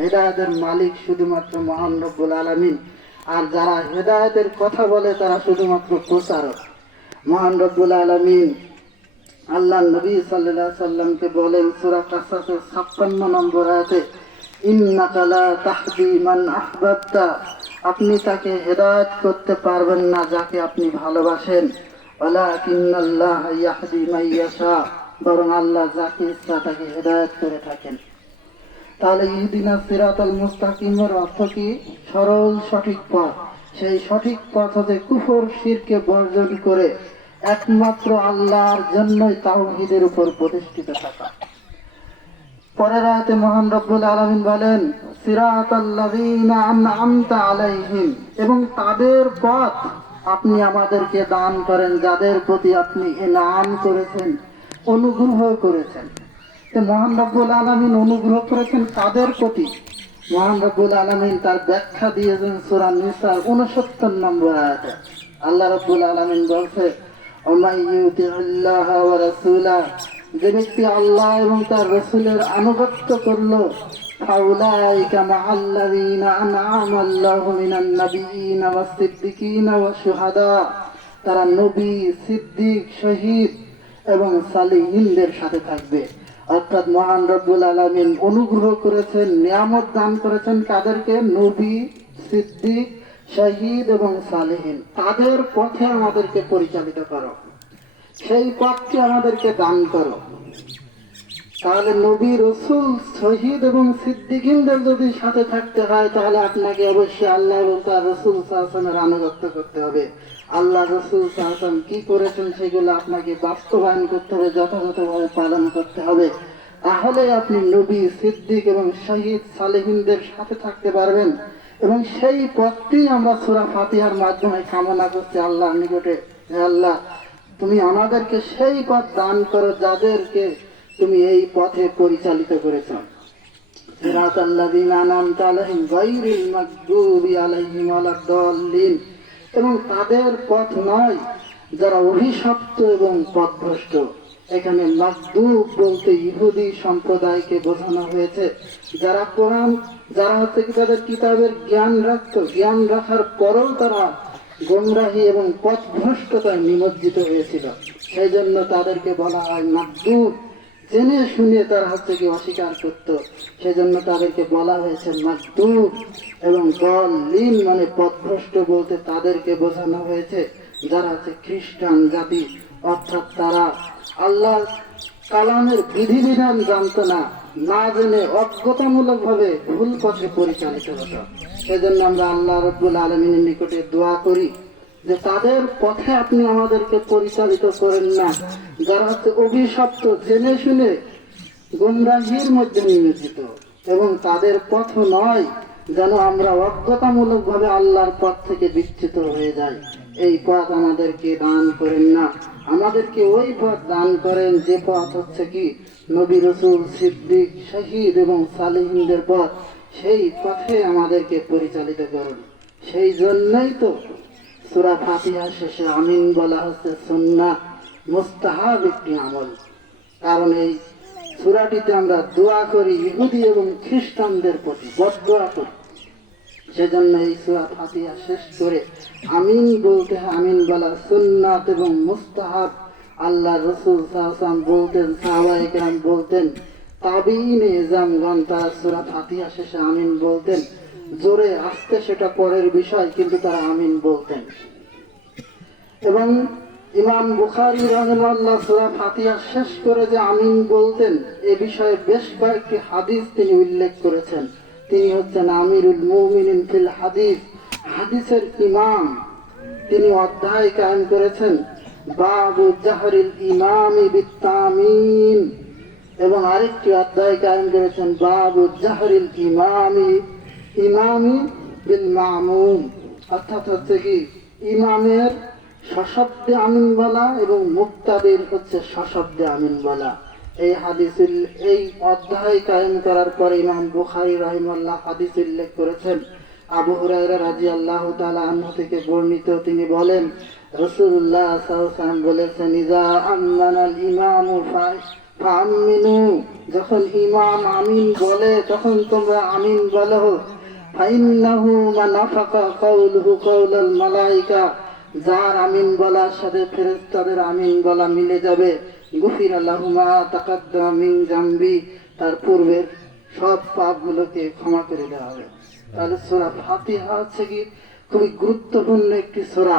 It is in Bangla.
হেদায়তের মালিক শুধুমাত্র মহান রব্বুল আলমিন। আর যারা হেদায়তের কথা বলে, তারা শুধুমাত্র প্রচারক। মহান রব্বুল আলমিন আল্লাহ নবী সাল্লাহ সাল্লামকে বলেন সুরা কাসাসের ছাপ্পান্ন নম্বর আয়াতে, ইন্নাকা লা তাহদি মান আহবাবতা। আপনি তাকে হেদায়ত করতে পারবেন না যাকে আপনি ভালোবাসেন। ওয়ালাকিন্নাল্লাহ ইয়াহদি মান ইয়াশা। বরং আল্লাহ যাকে ইচ্ছা তাকে হেদায়ত করে থাকেন। তাহলে ইহদিনা সিরাতাল মুস্তাকিমের অর্থ কি? সরল সঠিক পথ। সেই সঠিক পথ হতে কুফর, শিরকে বর্জন করে একমাত্র আল্লাহর জন্যই তাওহীদের উপর প্রতিষ্ঠিত থাকা। পরের আয়াতে মহান রব্বুল আলামিন বলেন সিরাতাল্লাযীনা আন'আমতা আলাইহিম। এবং তাদের পথ আপনি আমাদেরকে দান করেন, যাদের প্রতি আপনি ইনাম করেছেন, অনুগ্রহ করেছেন। তো মহান আলামিন অনুগ্রহ করেছেন তাদের প্রতি। মহান রব্বুল আলামিন তার ব্যাখ্যা দিয়েছেন সূরা নিসার 69 নম্বর আয়াতে। আল্লাহ রব্বুল আলামিন বলছে যে ব্যক্তি আল্লাহ এবং তার রসুলের আনুগত্য করল আন'আমা আল্লাহু মিনান নাবিয়িনা ওয়াস সিদ্দিকিনা ওয়াশ তারা নবী, সিদ্দিক, শহীদ এবং সালিহিনদের সাথে থাকবে। অর্থাৎ মহান রব্বুল আলমিন অনুগ্রহ করেছেন, নিয়ামত দান করেছেন কাদেরকে নবী, সিদ্দিক, শহীদ এবং সালেহীন। তাদের পথে আমাদেরকে পরিচালিত করো। সেই পথকে আমাদেরকে দান করো। তাহলে নবী রসুল, শহীদ এবং সিদ্দিকিনদের যদি সাথে থাকতে হয়, তাহলে আপনাকে অবশ্যই আল্লাহ এবং তার রসুল সাহসানের আনুগত্য করতে হবে। আল্লাহ রসুল সাহসান কি করেছেন সেগুলো আপনাকে বাস্তবায়ন করতে হবে, যথাযথভাবে পালন করতে হবে। তাহলে আপনি নবী, সিদ্দিক এবং শহীদ সালেহিনদের সাথে থাকতে পারবেন এবং সেই পথটি আমরা সুরা ফাতিহার মাধ্যমে কামনা করছি আল্লাহর নিকটে। আল্লাহ, তুমি আমাদেরকে সেই পথ দান করো যাদেরকে তুমি এই পথে পরিচালিত করেছ। আলাইহিম গায়রিল মাগদুবি আলাইহিম ওয়ালাদ-দাল্লিন এবং তাদের পথ নয়, যারা অভিশপ্ত এবং পথভ্রষ্ট। এখানে মাকদুব বলতে ইহুদি সম্প্রদায়কে বোঝানো হয়েছে। যারা কোরআন, যারা হচ্ছে কি তাদের কিতাবের জ্ঞান রাখত, জ্ঞান রাখার পরেও তারা গোমরাহি এবং পথভ্রষ্টতায় নিমজ্জিত হয়েছিল। সেই জন্য তাদেরকে বলা হয় মাকদুব জেনে শুনে তারা হচ্ছে কি অস্বীকার করত। সেজন্য তাদেরকে বলা হয়েছে, মাকদুব এবং দল লিন মানে পথভ্রষ্ট বলতে তাদেরকে বোঝানো হয়েছে, যারা হচ্ছে খ্রিস্টান জাতি। অর্থাৎ তারা আল্লাহ কালামের বিধিবিধান জানত না না জেনে অজ্ঞতামূলক ভাবে ভুল পথে পরিচালিত হতো। সেজন্য আমরা আল্লাহ রব্বুল আলমিনের নিকটে দোয়া করি যে তাদের পথে আপনি আমাদেরকে পরিচালিত করেন না। যারা হচ্ছে অভিশপ্ত, জেনে শুনে গুমরাহির মধ্যে নিয়োজিত। এবং তাদের পথ নয় যেন আমরা অজ্ঞতামূলক ভাবে আল্লাহর পথ থেকে বিচ্ছিত হয়ে যাই। এই পথ আমাদেরকে দান করেন না। আমাদেরকে ওই পথ দান করেন যে পথ হচ্ছে কি? নবী রসুল, সিদ্দিক, শহীদ এবং সালিহিনদের পথ। সেই পথে আমাদেরকে পরিচালিত করুন। সেই জন্যই তো সুরা ফাতিহা শেষে আমিন বলা হচ্ছে সুন্নাহ মুস্তাহাব একটি আমল। কারণ এই সুরাটিতে আমরা দোয়া করি ইহুদি এবং খ্রিস্টানদের প্রতি বদোয়া করি। সেজন্য এই সুরা ফাতিহা শেষ করে আমিন বলতে আমিন বলা সুন্নাত এবং মুস্তাহাব। আল্লাহ রসুল সাহসাম বলতেন সাহবাইকরাম বলতেন তাবিন এজামগণ তারা সুরা ফাতিহা শেষে আমিন বলতেন জোরে আসতে সেটা পরের বিষয়, কিন্তু তারা আমিন বলতেন। এবং ইমাম বুখারি সুরা ফাতিহা শেষ করে যে আমিন বলতেন, এ বিষয়ে বেশ কয়েকটি হাদিস তিনি উল্লেখ করেছেন। তিনি হচ্ছেন আমিরুল মুমিনিন ফিল হাদিস, হাদিসের ইমাম। তিনি অধ্যায় কায়েম করেছেন, বাবু জাহরিল ইমামি বিত্তামিন। এবং আরেকটি অধ্যায় কায়েম করেছেন, বাবু জাহরিল ইমামি ইমামি বিল মামুম। অর্থাৎ হচ্ছে কি, ইমামের সশব্দে আমিন এবং মুক্তাদির হচ্ছে সশব্দে আমিন এই হাদিসুল এই অধ্যায় কায়েম করার পরে ইমাম বুখারি রহিমাল্লাহ হাদিস উল্লেখ করেছেন। আবু হুরায়রা রাজি আল্লাহ তালা আনহু থেকে বর্ণিত তিনি বলেন রসুল্লাহ বলেছেন ইজা আম্মানাল ইমামু ফাআমিনু। যখন ইমাম আমিন বলে, তখন তোমরা আমিন বলো, ফাইন্নাহু মান আফাকা কাউলুহু কাউলাল মালাইকা। যার আমিন বলার সাথে ফেরেশতাদের আমিন বলা মিলে যাবে। গুফির আল্লাহুমা তাকাদ্দামা মিন জামবি। তার পূর্বের সব পাপগুলোকে ক্ষমা করে দেওয়া হবে। তাহলে সূরা ফাতিহা হচ্ছে কি? খুবই গুরুত্বপূর্ণ একটি সূরা।